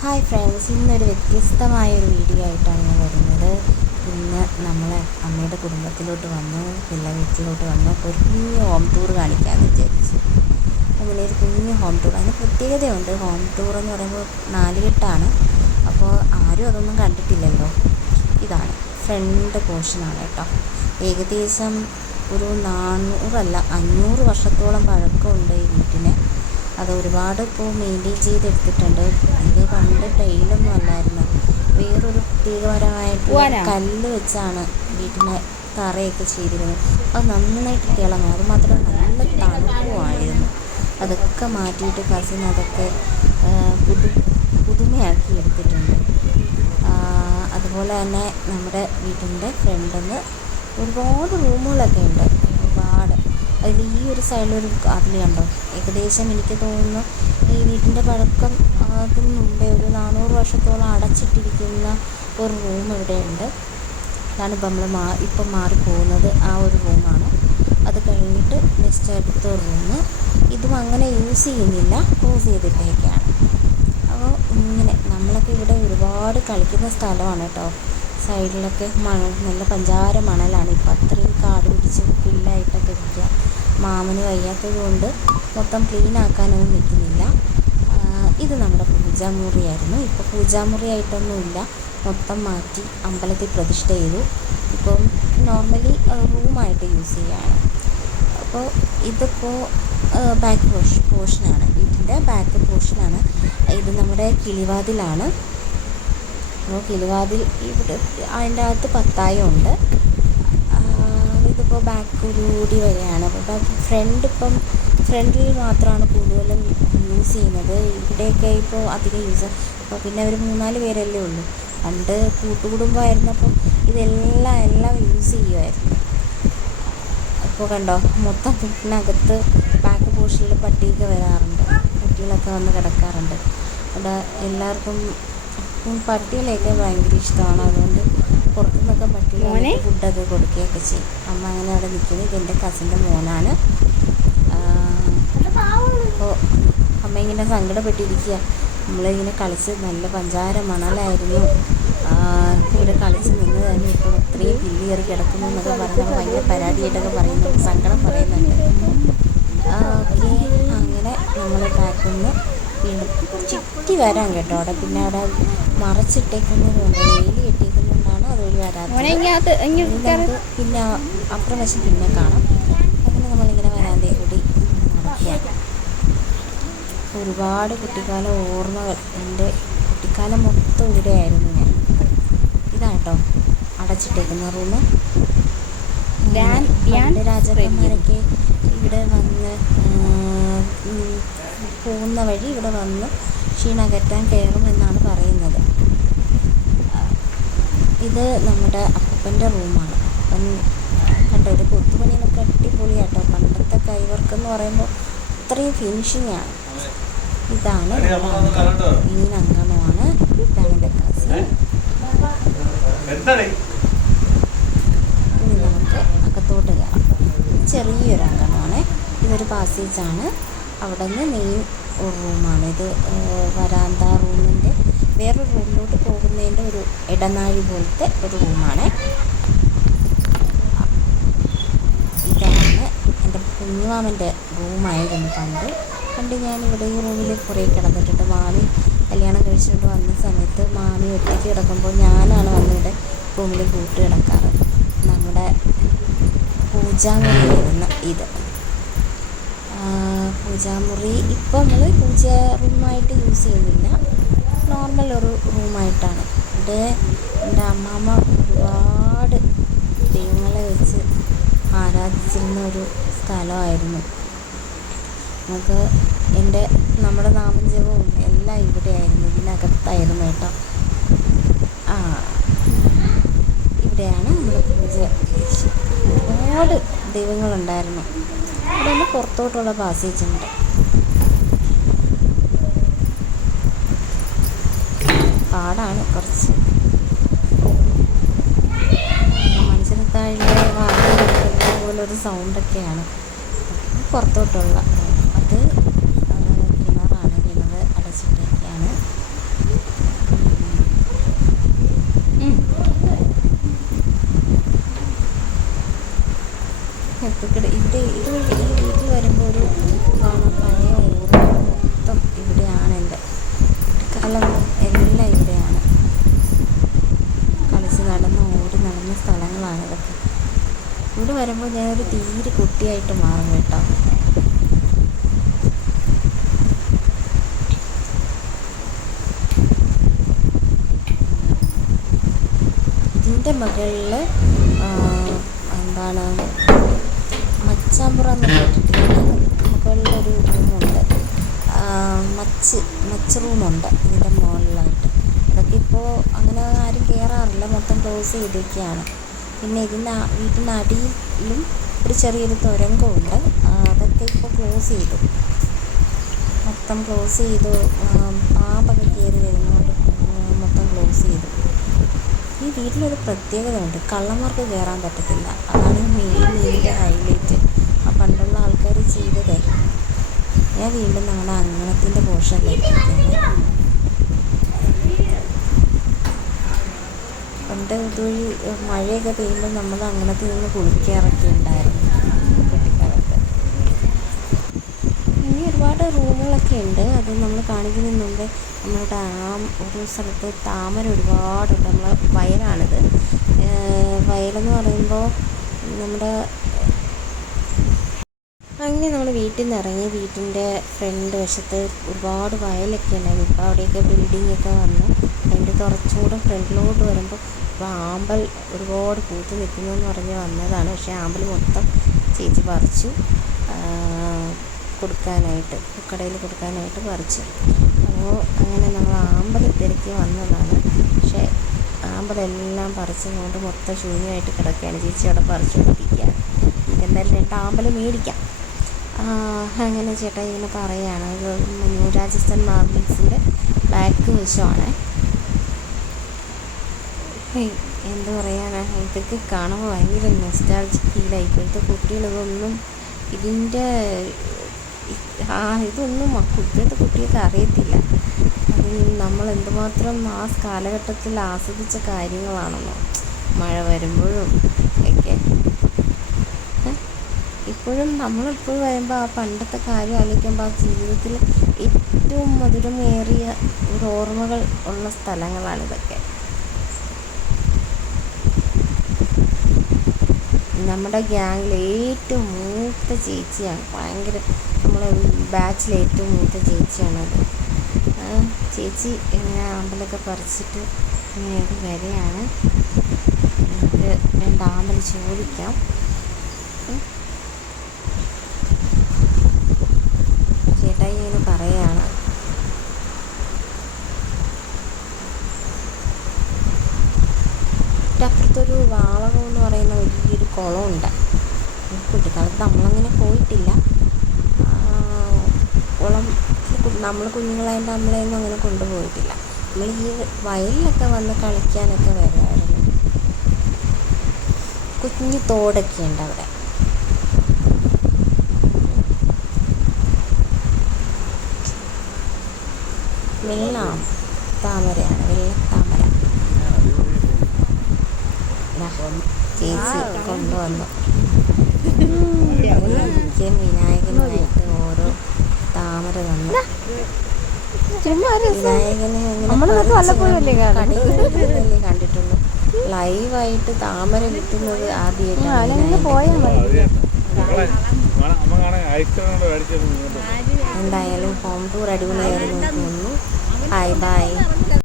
Hi friends, ഇന്നൊരു വ്യത്യസ്തമായൊരു video ആയിട്ടാണ് ഞാൻ വരുന്നത്. ഇന്ന് നമ്മൾ അമ്മയുടെ കുടുംബത്തിലോട്ട് വന്ന് വീട്ടിലോട്ട് വന്ന് ഒരു കുഞ്ഞ് ഹോം ടൂർ കാണിക്കാമെന്ന് വിചാരിച്ചു. അങ്ങനെ ഒരു കുഞ്ഞ് ഹോം ടൂർ, അതിന് പ്രത്യേകതയുണ്ട്. ഹോം ടൂർ എന്ന് പറയുമ്പോൾ നാലുകെട്ടാണ്. അപ്പോൾ ആരും അതൊന്നും കണ്ടിട്ടില്ലല്ലോ. ഇതാണ് ഫ്രണ്ട് പോർഷനാണ് കേട്ടോ. ഏകദേശം ഒരു 500 വർഷത്തോളം പഴക്കമുണ്ട് ഈ വീട്ടിന്. അത് ഒരുപാട് ഇപ്പോൾ മെയിൻറ്റെയിൻ ചെയ്തെടുത്തിട്ടുണ്ട്. ഇത് പണ്ട് ടൈലൊന്നും അല്ലായിരുന്നു, വേറൊരു പ്രത്യേകപരമായിട്ടുള്ള കല്ല് വെച്ചാണ് വീട്ടിനെ തറയൊക്കെ ചെയ്തിരുന്നത്. അത് നന്നായിട്ട് തിളങ്ങും. അതുമാത്രം നല്ല തണുപ്പുമായിരുന്നു. അതൊക്കെ മാറ്റിയിട്ട് കസിൻ അതൊക്കെ പുതുമയാക്കി എടുത്തിട്ടുണ്ട്. അതുപോലെ തന്നെ നമ്മുടെ വീട്ടിൻ്റെ ഫ്രണ്ടിൽ ഒരുപാട് റൂമുകളൊക്കെ ഉണ്ട്. അതിൽ ഈ ഒരു സൈഡിലൊരു അതിൽ കണ്ടോ, ഏകദേശം എനിക്ക് തോന്നുന്നു ഈ വീട്ടിൻ്റെ പഴക്കം അതിന് മുമ്പേ ഒരു 400 വർഷത്തോളം അടച്ചിട്ടിരിക്കുന്ന ഒരു റൂം ഇവിടെയുണ്ട്. അതാണ് ഇപ്പം ഇപ്പം മാറിപ്പോകുന്നത്. ആ ഒരു റൂമാണ്. അത് കഴിഞ്ഞിട്ട് നെക്സ്റ്റ് അടുത്തൊരു റൂം. ഇതും അങ്ങനെ യൂസ് ചെയ്യുന്നില്ല, ക്ലോസ് ചെയ്തിട്ടേക്കാണ്. അപ്പോൾ ഇങ്ങനെ നമ്മളൊക്കെ ഇവിടെ ഒരുപാട് കളിക്കുന്ന സ്ഥലമാണ് കേട്ടോ. സൈഡിലൊക്കെ നല്ല പഞ്ചാര മണലാണ്. ഇപ്പം അത്രയും കാട് പിടിച്ച് പുല്ലായിട്ടൊക്കെ ഇരിക്കുക. മാമന് വയ്യാത്തത് കൊണ്ട് മൊത്തം ക്ലീൻ ആക്കാനൊന്നും നിൽക്കുന്നില്ല. ഇത് നമ്മുടെ പൂജാമുറിയായിരുന്നു. ഇപ്പോൾ പൂജാമുറിയായിട്ടൊന്നുമില്ല, മൊത്തം മാറ്റി അമ്പലത്തിൽ പ്രതിഷ്ഠ ചെയ്തു. ഇപ്പം നോർമലി റൂമായിട്ട് യൂസ് ചെയ്യുകയാണ്. അപ്പോൾ ഇതിപ്പോൾ ബാക്ക് പോർഷനാണ്, വീട്ടിൻ്റെ ബാക്ക് പോർഷനാണ്. ഇത് നമ്മുടെ കിളിവാതിലാണ്. അപ്പോൾ കിളിവാതിൽ ഇവിടെ അതിൻ്റെ അകത്ത് പത്തായം ഉണ്ട്. ഇതിപ്പോൾ ബാക്കിലൂടി വരികയാണ്. അപ്പോൾ ഫ്രണ്ടിൽ മാത്രമാണ് കൂടുതലും യൂസ് ചെയ്യുന്നത്. ഇവിടെയൊക്കെ ഇപ്പോൾ അധികം അപ്പോൾ പിന്നെ അവർ 3-4 പേരല്ലേ ഉള്ളൂ. പണ്ട് കൂട്ടുകുടുംബമായിരുന്നപ്പം ഇതെല്ലാം യൂസ് ചെയ്യുമായിരുന്നു. അപ്പോൾ കണ്ടോ, മൊത്തം വീട്ടിനകത്ത് ബാക്ക് പോർഷനിൽ പട്ടിയൊക്കെ വരാറുണ്ട്. കുട്ടികളൊക്കെ വന്ന് കിടക്കാറുണ്ട്. അവിടെ എല്ലാവർക്കും പട്ടികളെയൊക്കെ ഭയങ്കര ഇഷ്ടമാണ്. അതുകൊണ്ട് പുറത്തുനിന്നൊക്കെ പട്ടികളെ ഫുഡൊക്കെ കൊടുക്കുകയൊക്കെ ചെയ്യും. അമ്മ അങ്ങനെ അവിടെ നിൽക്കുന്നത്. ഇതെൻ്റെ കസിൻ്റെ മോനാണ്. അപ്പോൾ അമ്മ ഇങ്ങനെ സങ്കടപ്പെട്ടിരിക്കുക. നമ്മളിങ്ങനെ കളിച്ച് നല്ല പഞ്ചാര മണലായിരുന്നു. ഇവിടെ കളിച്ച് നിന്ന് തന്നെ ഇപ്പോൾ ഇത്രയും പില്ലി കയറി കിടക്കുന്നു എന്നൊക്കെ പറഞ്ഞ് ഭയങ്കര പരാതിയായിട്ടൊക്കെ പറയുന്നുണ്ട്, സങ്കടം പറയുന്നുണ്ട്. ഓക്കെ, അങ്ങനെ നമ്മൾ ബാക്കിന്ന് വീണ്ടും ചുറ്റി വരാം കേട്ടോ. അവിടെ പിന്നെ അവിടെ മറച്ചിട്ടേക്കുന്നതുകൊണ്ട്, വേലി കെട്ടിയേക്കുന്നതുകൊണ്ടാണ് അതുവഴി വരാത്തത്. പിന്നെ അപ്പുറം വശം പിന്നെ കാണാം. അങ്ങനെ നമ്മളിങ്ങനെ വരാന്തയിൽ കൂടി നടക്കുകയാണ്. ഒരുപാട് കുട്ടിക്കാല ഓർമ്മകൾ. എൻ്റെ കുട്ടിക്കാലം മൊത്തം ഇവിടെയായിരുന്നു ഞാൻ. ഇതാട്ടോ അടച്ചിട്ടേക്കുന്ന റൂം. രാജാക്കന്മാരൊക്കെ ഇവിടെ വന്ന് പോകുന്ന വഴി ഇവിടെ വന്ന് ക്ഷീണകറ്റാൻ കയറും എന്നാണ് പറയുന്നത്. ഇത് നമ്മുടെ അപ്പൂപ്പൻ്റെ റൂമാണ്. അപ്പം കണ്ടോ, ഒരു കൊത്തുപണിയൊക്കെ അടിപൊളിയാട്ടോ. പണ്ടത്തെ കൈവർക്ക് പറയുമ്പോൾ അത്രയും ഫിനിഷിങ്ങാണ്. ഇതാണ് മെയിൻ അങ്കണമാണ്. ഇതാണ് എൻ്റെ കസിൻ. ഇനി നമുക്ക് അകത്തോട്ട് കയറാം. ചെറിയൊരു അങ്കണമാണ്. ഇതൊരു പാസേജാണ്. അവിടെ നിന്ന് മെയിൻ ഒരു റൂമാണ്. ഇത് വരാന്ത റൂമിൻ്റെ വേറൊരു റൂമിലോട്ട് പോകുന്നതിൻ്റെ ഒരു ഇടനാഴി പോലത്തെ ഒരു റൂമാണ്. ഇതാണ് എൻ്റെ കുഞ്ഞുമാമൻ്റെ റൂമായിരുന്നു പണ്ട് ഞാനിവിടെ ഈ റൂമിൽ കുറേ കിടന്നിട്ടുണ്ട്. മാമി കല്യാണം കഴിച്ചുകൊണ്ട് വന്ന സമയത്ത് മാമി ഒറ്റയ്ക്ക് കിടക്കുമ്പോൾ ഞാനാണ് വന്നിവിടെ റൂമിൽ കൂട്ട് കിടക്കാറ്. നമ്മുടെ പൂജാമുറിയായിരുന്നു ഇത്. പൂജാമുറി ഇപ്പോൾ നമ്മൾ പൂജ റൂമായിട്ട് യൂസ് ചെയ്യുന്നില്ല, നോർമൽ ഒരു റൂമായിട്ടാണ്. ഇവിടെ എൻ്റെ അമ്മാമ്മ ഒരുപാട് ദൈവങ്ങളെ വെച്ച് ആരാധിച്ചിരുന്ന ഒരു സ്ഥലമായിരുന്നു. നമുക്ക് നമ്മുടെ നാമജപവും എല്ലാം ഇവിടെയായിരുന്നു, ഇതിനകത്തായിരുന്നു കേട്ടോ. ഇവിടെയാണ് നമ്മുടെ പൂജ. ഒരുപാട് ദൈവങ്ങളുണ്ടായിരുന്നു. ഇവിടെ നിന്ന് പുറത്തോട്ടുള്ള പാസേജ് ഉണ്ട്. പാടാണ് കുറച്ച്. മനുഷ്യത്താഴിലെ വാങ്ങി കൊടുക്കുന്ന പോലൊരു സൗണ്ടൊക്കെയാണ്. പുറത്തോട്ടുള്ള അത് കിണറാണ്. കിണർ അടച്ചിട്ടൊക്കെയാണ്. എല്ലാം ഇവിടെയാണ്. കളിച്ച് നടന്ന് ഓടി നടന്ന സ്ഥലങ്ങളാണ് ഇതൊക്കെ. ഇവിടെ വരുമ്പോൾ ഞാനൊരു തീരെ കുട്ടിയായിട്ട് മാറും കേട്ടോ. ഇതിൻ്റെ മുകളിൽ എന്താണ് മച്ചാമ്പുറം എന്ന് കേട്ടിട്ടില്ല. മുകളിലൊരു റൂമുണ്ട്, മച്ച് റൂമുണ്ട് ഇതിൻ്റെ മുകളിലായിട്ട്. അതൊക്കെ ഇപ്പോൾ അങ്ങനെ ആരും കയറാറില്ല, മൊത്തം ക്ലോസ് ചെയ്തൊക്കെയാണ്. പിന്നെ വീട്ടിൻ്റെ അടിയിലും ഒരു ചെറിയൊരു തുരങ്കമുണ്ട്, അതൊക്കെ ഇപ്പോൾ ക്ലോസ് ചെയ്തു, മൊത്തം ക്ലോസ് ചെയ്തു. പാമ്പൊക്കെ കയറി വരുന്നതുകൊണ്ട് മൊത്തം ക്ലോസ് ചെയ്തു. ഈ വീട്ടിലൊരു പ്രത്യേകത ഉണ്ട്, കള്ളന്മാർക്ക് കയറാൻ പറ്റത്തില്ല. അതാണ് ഇതിൻ്റെ ഹൈലൈറ്റ്. ആ പണ്ടുള്ള ആൾക്കാർ ചെയ്തതേ. ഞാൻ വീണ്ടും നമ്മുടെ അങ്കണത്തിൻ്റെ പോർഷനിലേക്കാണ്. പണ്ട് ഇതുവഴി മഴയൊക്കെ പെയ്യുമ്പോൾ നമ്മൾ അങ്കണത്തിൽ നിന്ന് കുളിക്കാറൊക്കെ ഉണ്ടായിരുന്നു കുട്ടിക്കാലത്ത്. ഇനി ഒരുപാട് റൂമുകളൊക്കെ ഉണ്ട്, അത് നമ്മൾ കാണിക്കുന്നതിന് മുമ്പേ നമ്മുടെ ഒരു സ്ഥലത്ത് താമര ഒരുപാടുണ്ട്. നമ്മളെ വയലാണിത്. വയലെന്ന് പറയുമ്പോൾ നമ്മുടെ അങ്ങനെ നമ്മൾ വീട്ടിൽ നിന്ന് ഇറങ്ങി വീട്ടിൻ്റെ ഫ്രണ്ട് വശത്ത് ഒരുപാട് വയലൊക്കെ ഉണ്ടായിരുന്നു. ഇപ്പോൾ അവിടെയൊക്കെ ബിൽഡിങ്ങൊക്കെ വന്ന് അതിൻ്റെ കുറച്ചുകൂടെ ഫ്രണ്ടിലോട്ട് വരുമ്പോൾ ഇപ്പോൾ ആമ്പൽ ഒരുപാട് പൂത്ത് നിൽക്കുന്നതെന്ന് പറഞ്ഞ് വന്നതാണ്. പക്ഷേ ആമ്പൽ മൊത്തം ചേച്ചി പറിച്ചു കൊടുക്കാനായിട്ട്, കടയിൽ കൊടുക്കാനായിട്ട് പറിച്ചു. അപ്പോൾ അങ്ങനെ നമ്മൾ ആമ്പൽ തിരക്കി വന്നതാണ്. പക്ഷേ ആമ്പലെല്ലാം പറിച്ചതുകൊണ്ട് മൊത്തം ശൂന്യമായിട്ട് കിടക്കുകയാണ്. ചേച്ചി അവിടെ പറിച്ചു കൊടുപ്പിക്കുകയാണ്. എന്തായാലും 2 ആമ്പൽ മേടിക്കാം. അങ്ങനെ ചേട്ടാ ഇങ്ങനെ പറയുകയാണ്. ഇത് ന്യൂ രാജസ്ഥാൻ മാർബിൾസിൻ്റെ ബാക്ക് വശമാണ്. എന്ത് പറയാനാണ്, ഇതൊക്കെ കാണുമ്പോൾ ഭയങ്കര നൊസ്റ്റാൾജിക് ഫീലായി. ഇപ്പോഴത്തെ കുട്ടികളിതൊന്നും ഇതൊന്നും ഇപ്പോഴത്തെ കുട്ടികൾക്ക് അറിയത്തില്ല. നമ്മൾ എന്തുമാത്രം ആ കാലഘട്ടത്തിൽ ആസ്വദിച്ച കാര്യങ്ങളാണെന്നോ, മഴ വരുമ്പോഴും ഒക്കെ. ഇപ്പോഴും നമ്മളിപ്പോൾ വരുമ്പോൾ ആ പണ്ടത്തെ കാര്യം ആലോചിക്കുമ്പോൾ ആ ജീവിതത്തിൽ ഏറ്റവും മധുരമേറിയ ഒരു ഓർമ്മകൾ ഉള്ള സ്ഥലങ്ങളാണിതൊക്കെ. നമ്മുടെ ഗ്യാങ്ങിൽ ഏറ്റവും മൂത്ത ചേച്ചിയാണ്, ഭയങ്കര നമ്മളെ ബാച്ചിലെ ഏറ്റവും മൂത്ത ചേച്ചിയാണത്. ചേച്ചി ഇങ്ങനെ ആമ്പലൊക്കെ പറിച്ചിട്ട് ഇങ്ങനെ വരെയാണ്. നമുക്ക് 2 ആമ്പൽ ചോദിക്കാം. ചേട്ടായി ഇങ്ങനെ പറയാണ്. അപ്പുറത്തൊരു വാളകം എന്ന് പറയുന്ന വലിയൊരു കുളമുണ്ട്. കുട്ടിക്കാലത്ത് നമ്മളങ്ങനെ പോയിട്ടില്ല. കുളം നമ്മൾ കുഞ്ഞുങ്ങളായിട്ട് നമ്മളെയൊന്നും അങ്ങനെ കൊണ്ടുപോയിട്ടില്ല. നമ്മൾ ഈ വയലിലൊക്കെ വന്ന് കളിക്കാനൊക്കെ വരുമായിരുന്നു. കുഞ്ഞു തോടൊക്കെ ഉണ്ട് അവിടെ. താമരയാണ്, വെള്ളത്താമര. ചേച്ചി കൊണ്ടുവന്നു. വിനായകനായിട്ട് ഓരോ താമര തന്നു. വിനായകനെ കടയിലല്ലേ കണ്ടിട്ടുള്ളൂ, ലൈവായിട്ട് താമര കിട്ടുന്നത് ആദ്യമായിട്ടാണ്. എന്തായാലും ഹോം ടൂർ അടിപൊളിയായിരുന്നു തോന്നുന്നു. Bye bye.